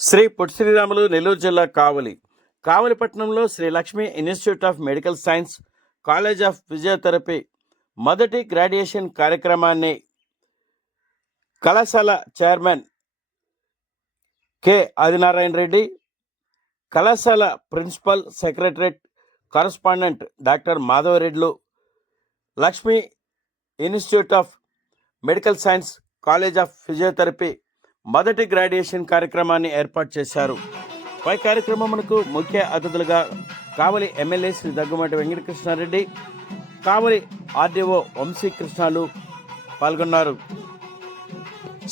శ్రీ పొట్టి శ్రీరాములు నెల్లూరు జిల్లా Kavali. కావలిపట్నంలో Sri Lakshmi institute of medical science college of physiotherapy మొదటి graduation కార్యక్రమాన్ని కళాశాల చైర్మన్ కె. ఆదినారాయణ రెడ్డి కళాశాల principal secretariat correspondent doctor మాధవరెడ్లు Lakshmi institute of medical science college of physiotherapy మొదటి graduation కార్యక్రమాన్ని ఏర్పాటు చేశారు. పై కార్యక్రమమునకు ముఖ్య అతిథులుగా కావలి ఎమ్మెల్యే శ్రీ దగ్గుమాటి వెంకటకృష్ణారెడ్డి కావలి ఆర్డీఓ వంశీకృష్ణాలు పాల్గొన్నారు.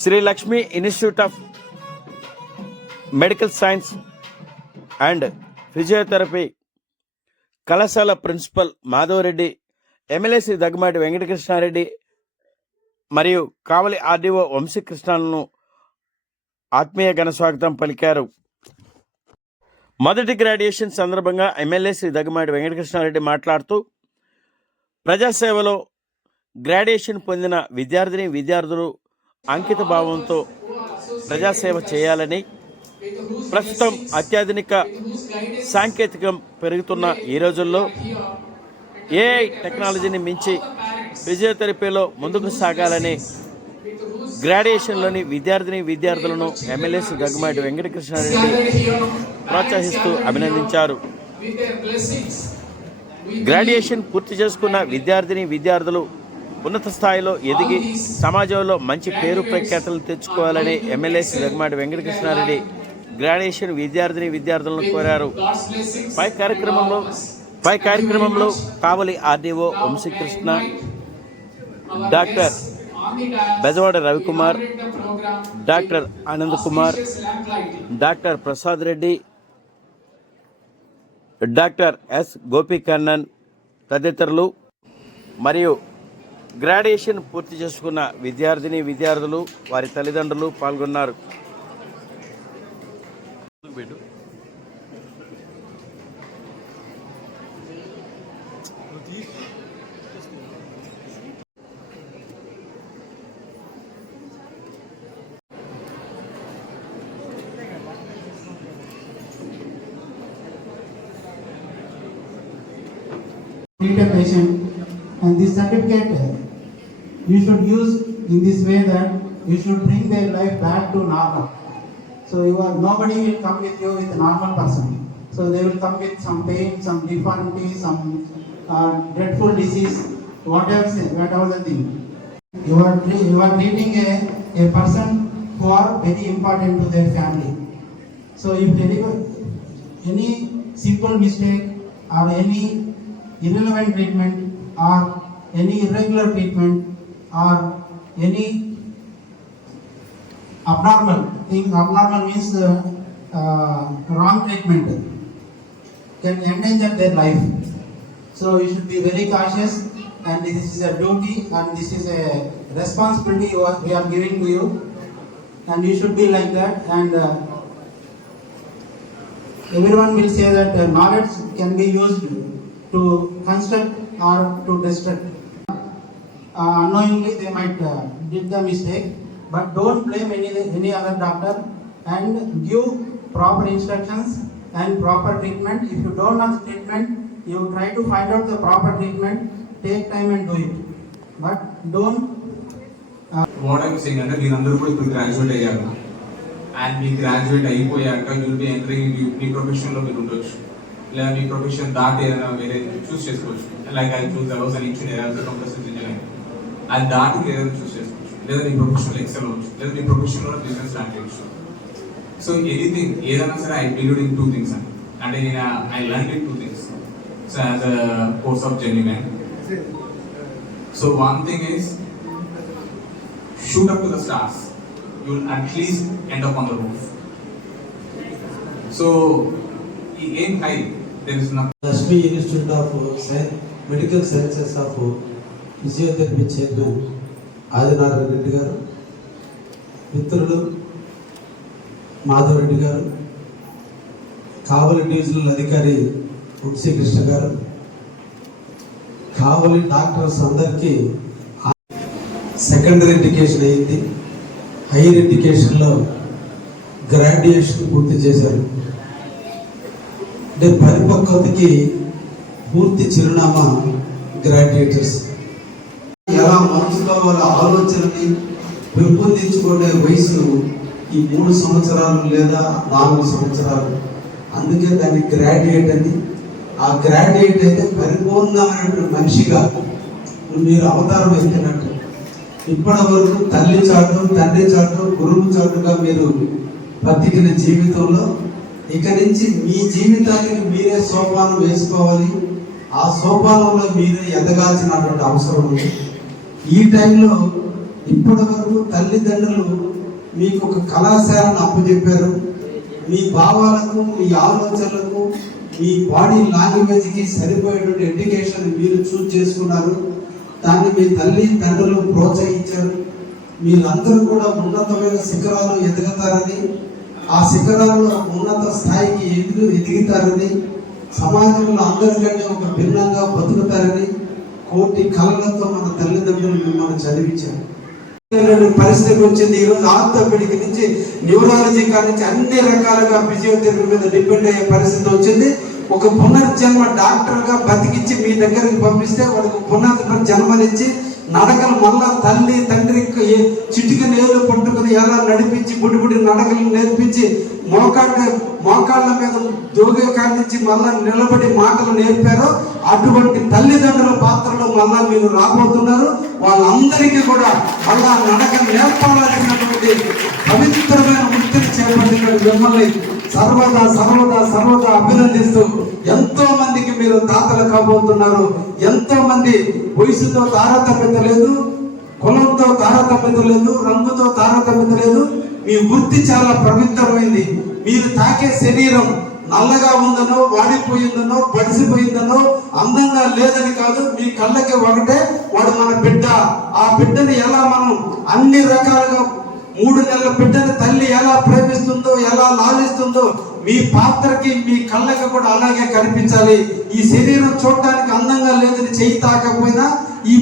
Sri Lakshmi institute of medical science and physiotherapy కళాశాల ప్రిన్సిపల్ మాధవరెడ్డి ఎమ్మెల్యే శ్రీ దగ్గుమాటి వెంకటకృష్ణారెడ్డి మరియు కావలి ఆర్డీఓ వంశీకృష్ణాలను ఆత్మీయ ఘన స్వాగతం పలికారు. మొదటి గ్రాడ్యుయేషన్ సందర్భంగా ఎమ్మెల్యే శ్రీ దగ్గుమాటి వెంకటకృష్ణారెడ్డి మాట్లాడుతూ ప్రజాసేవలో గ్రాడ్యుయేషన్ పొందిన విద్యార్థిని విద్యార్థులు అంకిత భావంతో ప్రజాసేవ చేయాలని ప్రస్తుతం అత్యాధునిక సాంకేతికం పెరుగుతున్న ఈ రోజుల్లో ఏఐ టెక్నాలజీని మించి ఫిజియోథెరపీలో ముందుకు సాగాలని గ్రాడ్యుయేషన్లోని విద్యార్థిని విద్యార్థులను ఎమ్మెల్యేస్ శ్రీ దగ్గుమాటి వెంకటకృష్ణారెడ్డి ప్రోత్సహిస్తూ అభినందించారు. గ్రాడ్యుయేషన్ పూర్తి చేసుకున్న విద్యార్థిని విద్యార్థులు ఉన్నత స్థాయిలో ఎదిగి సమాజంలో మంచి పేరు ప్రఖ్యాతలు తెచ్చుకోవాలని ఎమ్మెల్యేస్ శ్రీ వెంకటకృష్ణారెడ్డి గ్రాడ్యుయేషన్ విద్యార్థిని విద్యార్థులను కోరారు. పై కార్యక్రమంలో పై కార్యక్రమంలో Kavali RDO Vamsikrishna doctor Bezawada Ravikumar doctor Anand Kumar doctor Prasad Reddy doctor S Gopikannan తదితరులు మరియు గ్రాడ్యుయేషన్ పూర్తి చేసుకున్న విద్యార్థిని విద్యార్థులు వారి తల్లిదండ్రులు పాల్గొన్నారు. Treat a patient and this certificate you should use in this way that you should bring their life back to normal. So you are nobody will come with you with a normal person. So they will come with some pain, some deformity, some uh, dreadful disease, whatever whatever the thing. You are you are treating a, a person who are very important to their family. So if any any simple mistake or any irrelevant treatment or any irregular treatment or any abnormal thing, abnormal means uh, uh, wrong treatment can endanger their life. So you should be very cautious and this is a duty and this is a responsibility we are giving to you and you should be like that and uh, everyone will say that uh, knowledge can be used to construct or to destruct. Uh, unknowingly they might uh, did the mistake, but don't blame any any other doctor and give proper instructions and proper treatment. If you don't know the treatment, you try to find out the proper treatment. Take time and do it, but don't what I'm saying అంటే మీరందరూ కూడా ఇప్పుడు graduate అయ్యారు and మీ graduate అయిపోయాక you'll be entering మీ profession మీరు ఉండొచ్చు లేదా మీ ప్రొఫెషన్ దాటి ఏదైనా వేరే చూస్ చేసుకోవచ్చు. లైక్ ఐ చూస్ అవర్స్ అని ఇంజనీర్ యాజ్ కంప్యూటర్ ఇంజనీర్ అది దాటి ఏదైనా చూస్ చేసుకోవచ్చు. లేదా మీ ప్రొఫెషన్ ఎక్సెల్ అవ్వచ్చు. లేదా మీ ప్రొఫెషన్ బిజినెస్ స్టార్ట్ చేయొచ్చు. సో ఎనీథింగ్ ఏదైనా సరే I believe in two things అండి. అంటే నేను I learn in two things so as a course of journey man so one thing is shoot up to the stars, you will at least end up on the roof. So, you aim high, there Lakshmi institute of medical sciences of physiotherapy chairman Adinarayana Reddy గారు మిత్రులు మాధవరెడ్డి గారు Kavali divisional అధికారి వంశీకృష్ణ గారు Kavali doctors అందరికీ secondary education అయింది. Higher ఎడ్యుకేషన్లో graduation పూర్తి చేశారు. అంటే పరిపక్వతకి పూర్తి చిరునామా గ్రాడ్యుయేటర్స్. ఎలా మనసులో వాళ్ళ ఆలోచనని పెంపొందించుకునే వయసు ఈ మూడు సంవత్సరాలు లేదా నాలుగు సంవత్సరాలు. అందుకే దాన్ని గ్రాడ్యుయేట్ అని. ఆ గ్రాడ్యుయేట్ అయితే పరిపూర్ణమైనటువంటి మనిషిగా మీరు అవతారం ఎత్తినట్టు. ఇప్పటి వరకు తల్లి చాటు తండ్రి చాటు గురువు చాటుగా మీరు బతికిన జీవితంలో ఇక నుంచి మీ జీవితానికి మీరే సోపానం వేసుకోవాలి. ఆ సోపానంలో మీరే ఎదగాల్సినటువంటి అవసరం ఉంది. ఈ టైంలో ఇప్పటి వరకు తల్లిదండ్రులు మీకు ఒక కళాశాలను అప్పచెప్పారు. మీ భావాలకు మీ ఆలోచనలకు మీ బాడీ లాంగ్వేజ్కి సరిపోయేటువంటి ఎడ్యుకేషన్ మీరు చూస్ చేసుకున్నారు. దాన్ని మీ తల్లి తండ్రులు ప్రోత్సహించారు. మీరందరూ కూడా ఉన్నతమైన శిఖరాలు ఎదుగుతారని ఆ శిఖరాల్లో ఉన్నత స్థాయికి ఎదుగు ఎదుగుతారని సమాజంలో అందరికంటే ఒక భిన్నంగా బతుకుతారని కోటి కళలతో మన తల్లిదండ్రులు మిమ్మల్ని చదివించారు. పరిస్థితి వచ్చింది. ఈరోజు ఆర్థోపెడిక్ నుంచి న్యూరాలజీ కాడి నుంచి అన్ని రకాలుగా ఫిజియోథెరపీ మీద డిపెండ్ అయ్యే పరిస్థితి వచ్చింది. ఒక పునర్జన్మ డాక్టర్గా బతికించి మీ దగ్గరికి పంపిస్తే వాళ్ళకి పునర్జన్మ జన్మనిచ్చి నడకలు మళ్ళా తల్లి తండ్రికి చిటిక నేలు పట్టుకుని ఎలా నడిపించి బుడి బుడి నడకలు నేర్పించి మోకాళ్ళ మోకాళ్ళ మీద దోగే కానించి మళ్ళా నిలబడి మాటలు నేర్పారో అటువంటి తల్లిదండ్రుల పాత్రలో మళ్ళా మీరు రాబోతున్నారు. వాళ్ళందరికీ కూడా మళ్ళా నడక నేర్పాలనేటువంటి పవిత్రమైన వృత్తిని చేపట్టిన మిమ్మల్ని సర్వదా సర్వదా సర్వదా అభినందిస్తూ ఎంతో మందికి మీరు తాతలు కాబోతున్నారు. ఎంతో మంది వయసుతో తారతమ్యత లేదు కులంతో తారతమ్యత లేదు రంగుతో తారతమ్యత లేదు. మీ వృత్తి చాలా పవిత్రమైంది. మీరు తాకే శరీరం నల్లగా ఉందనో వాడిపోయిందనో పడిసిపోయిందనో అందంగా లేదని కాదు మీ కళ్ళకి ఒకటే వాడు మన బిడ్డ. ఆ బిడ్డని ఎలా మనం అన్ని రకాలుగా మూడు నెలల బిడ్డను తల్లి ఎలా ప్రేమిస్తుందో ఎలా లాలిస్తుందో మీ పాత్రకి మీ కళ్ళకి కూడా అలాగే కనిపించాలి. ఈ శరీరం చూడటానికి అందంగా లేదని చెయ్యి తాకపోయినా ఈ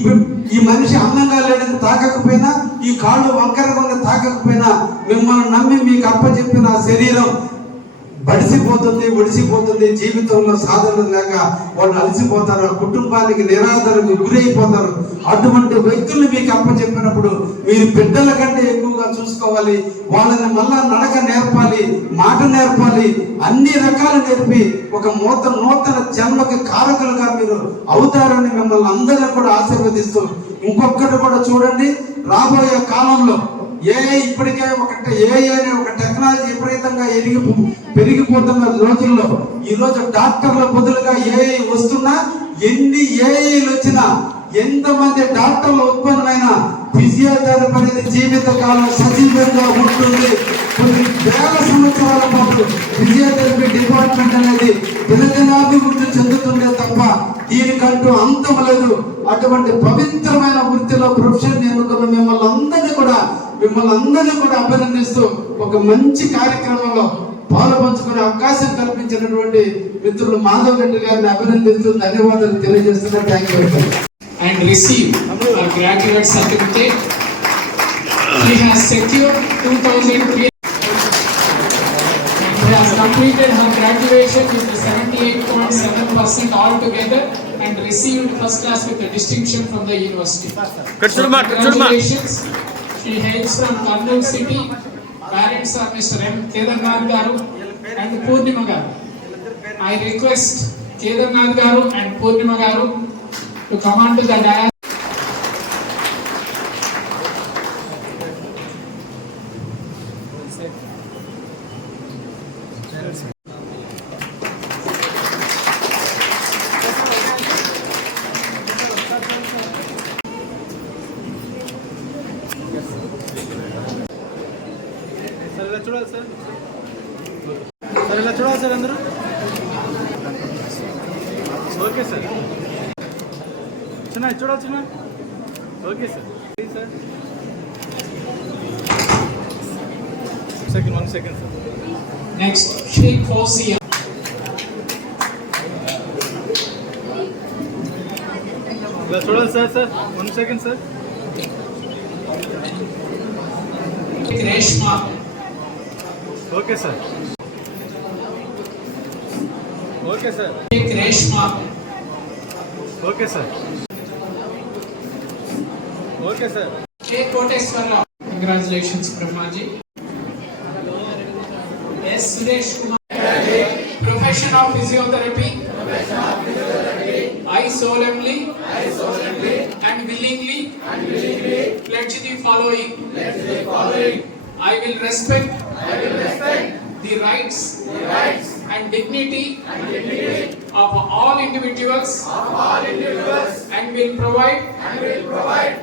ఈ మనిషి అందంగా లేదని తాకకపోయినా ఈ కాళ్ళు వంకరగా తాకకపోయినా మిమ్మల్ని నమ్మి మీకు అప్పచెప్పిన శరీరం బడిసిపోతుంది ఒడిసిపోతుంది జీవితంలో సాధన లేక వాళ్ళు అలసిపోతారు కుటుంబానికి నిరాదరణకు గురైపోతారు. అటువంటి వ్యక్తుల్ని మీకు అప్పచెప్పినప్పుడు మీరు బిడ్డల కంటే ఎక్కువగా చూసుకోవాలి వాళ్ళని మళ్ళా నడక నేర్పాలి మాట నేర్పాలి అన్ని రకాలు నేర్పి ఒక నూతన నూతన జన్మకి కారకులుగా మీరు అవుతారని మిమ్మల్ని అందరినీ కూడా ఆశీర్వదిస్తూ ఇంకొకటి కూడా చూడండి. రాబోయే కాలంలో ఏ ఇప్పటికే ఒక ఏ అనే ఒక టెక్నాలజీ విపరీతంగా ఎరిగి పెరిగిపోతున్న రోజుల్లో ఈ రోజు డాక్టర్ల బదులుగా ఏఐ వస్తున్నా ఎన్ని ఏఐలు వచ్చినా ఎంతమంది డాక్టర్లు ఉత్పన్నమైన ఫిజియోథెరపీ అనేది జీవిత కాలం సజీవంగా ఉంటుంది. కొన్ని వేల సంవత్సరాల పాటు ఫిజియోథెరపీ డిపార్ట్మెంట్ అనేది దినదినాభివృద్ధి చెందుతుండే తప్ప దీనికంటూ అంతం లేదు. అటువంటి పవిత్రమైన వృత్తిలో ప్రొఫెషన్ ఎన్నుకున్న మిమ్మల్ని అందరినీ కూడా మిమ్మల్ని అందరినీ కూడా అభినందిస్తూ ఒక మంచి కార్యక్రమంలో పాలు పంచుకునే అవకాశం కల్పించినటువంటి మిత్రులు మాధవ్ రెడ్డి గారిని అభినందిస్తూ ధన్యవాదాలు తెలియజేస్తున్నా thank you and receive her graduate certificate. She has secured 2000 pre- and has completed her graduation with 78.7% altogether and received first class with a distinction from the university. Congratulations. She hails from Kurnool city. Parents are Mr. M. Kedarnath Garu and Purnima Garu. I request Kedarnath Garu and Purnima Garu to come on to the dais. Sir ఇలా చూడాలి sir sir ఇలా చూడాలి sir అందరూ okay sir చూడాలి చిన్న okay sir. Sir second one second sir Sheikh Fauziya. ఇలా చూడాలి sir sir. One second sir. Okay sir. Okay sir. Reshma okay sir. Okay sir K Koteswararao congratulations Brahmaji S Suresh Kumar profession of physiotherapy I solemnly and willingly pledge the following. I will respect the rights and dignity of all individuals and will provide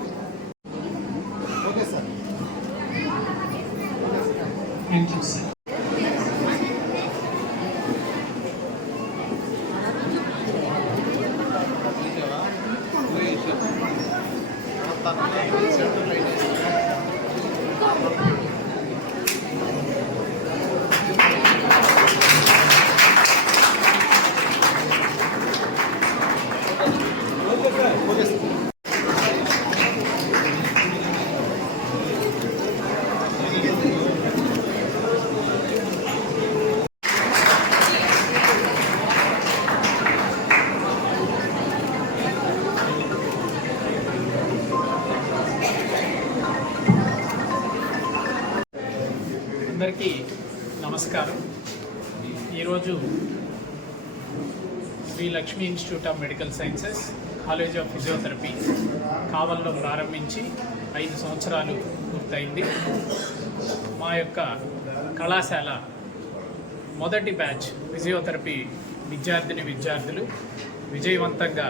принцип అందరికీ నమస్కారం. ఈరోజు Sri Lakshmi institute of medical sciences college of physiotherapy కావల్లో ప్రారంభించి ఐదు సంవత్సరాలు పూర్తయింది. మా యొక్క కళాశాల మొదటి బ్యాచ్ ఫిజియోథెరపీ విద్యార్థిని విద్యార్థులు విజయవంతంగా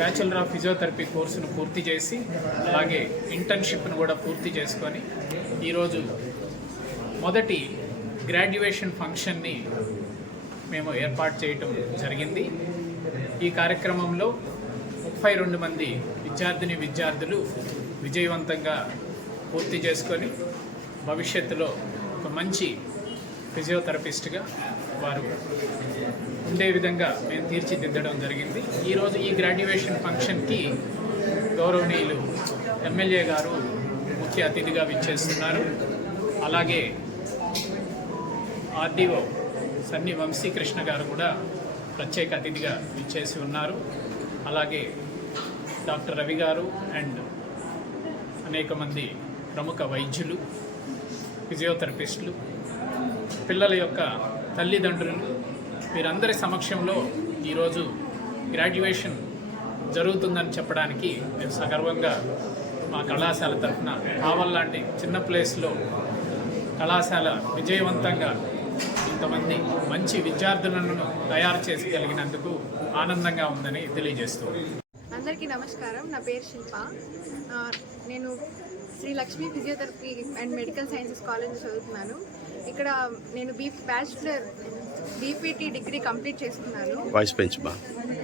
బ్యాచులర్ ఆఫ్ ఫిజియోథెరపీ కోర్సును పూర్తి చేసి అలాగే ఇంటర్న్షిప్ను కూడా పూర్తి చేసుకొని ఈరోజు మొదటి గ్రాడ్యుయేషన్ ఫంక్షన్ని మేము ఏర్పాటు చేయటం జరిగింది. ఈ కార్యక్రమంలో ముప్పై రెండు మంది విద్యార్థిని విద్యార్థులు విజయవంతంగా పూర్తి చేసుకొని భవిష్యత్తులో ఒక మంచి ఫిజియోథెరపిస్ట్గా వారు ఉండే విధంగా మేము తీర్చిదిద్దడం జరిగింది. ఈరోజు ఈ గ్రాడ్యుయేషన్ ఫంక్షన్కి గౌరవనీయులు ఎమ్మెల్యే గారు ముఖ్య అతిథిగా విచ్చేస్తున్నారు. అలాగే ఆర్డీఓ సన్ని వంశీకృష్ణ గారు కూడా ప్రత్యేక అతిథిగా విచ్చేసి ఉన్నారు. అలాగే డాక్టర్ రవి గారు అండ్ అనేక మంది ప్రముఖ వైద్యులు ఫిజియోథెరపిస్టులు పిల్లల యొక్క తల్లిదండ్రులు వీరందరి సమక్షంలో ఈరోజు గ్రాడ్యుయేషన్ జరుగుతుందని చెప్పడానికి మేము సగర్వంగా మా కళాశాల తరఫున కావల్లాంటి చిన్న ప్లేస్లో కళాశాల విజయవంతంగా ఇంతమంది మంచి విద్యార్థులను తయారు చేసగలిగినందుకు ఆనందంగా ఉందని తెలియజేస్తూ అందరికీ నమస్కారం. నా పేరు శిల్ప. నేను Sri Lakshmi physiotherapy and medical sciences college చదువుతున్నాను. ఇక్కడ నేను B bachelor BPT degree complete చేసుకున్నాను.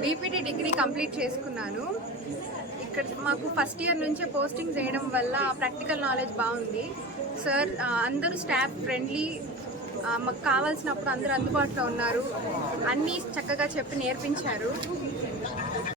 బీపీటీ డిగ్రీ కంప్లీట్ చేసుకున్నాను. ఇక్కడ మాకు ఫస్ట్ ఇయర్ నుంచే పోస్టింగ్ చేయడం వల్ల ప్రాక్టికల్ నాలెడ్జ్ బాగుంది. సార్ అందరూ స్టాఫ్ ఫ్రెండ్లీ మాకు కావాల్సినప్పుడు అందరూ అందుబాటులో ఉన్నారు. అన్నీ చక్కగా చెప్పి నేర్పించారు.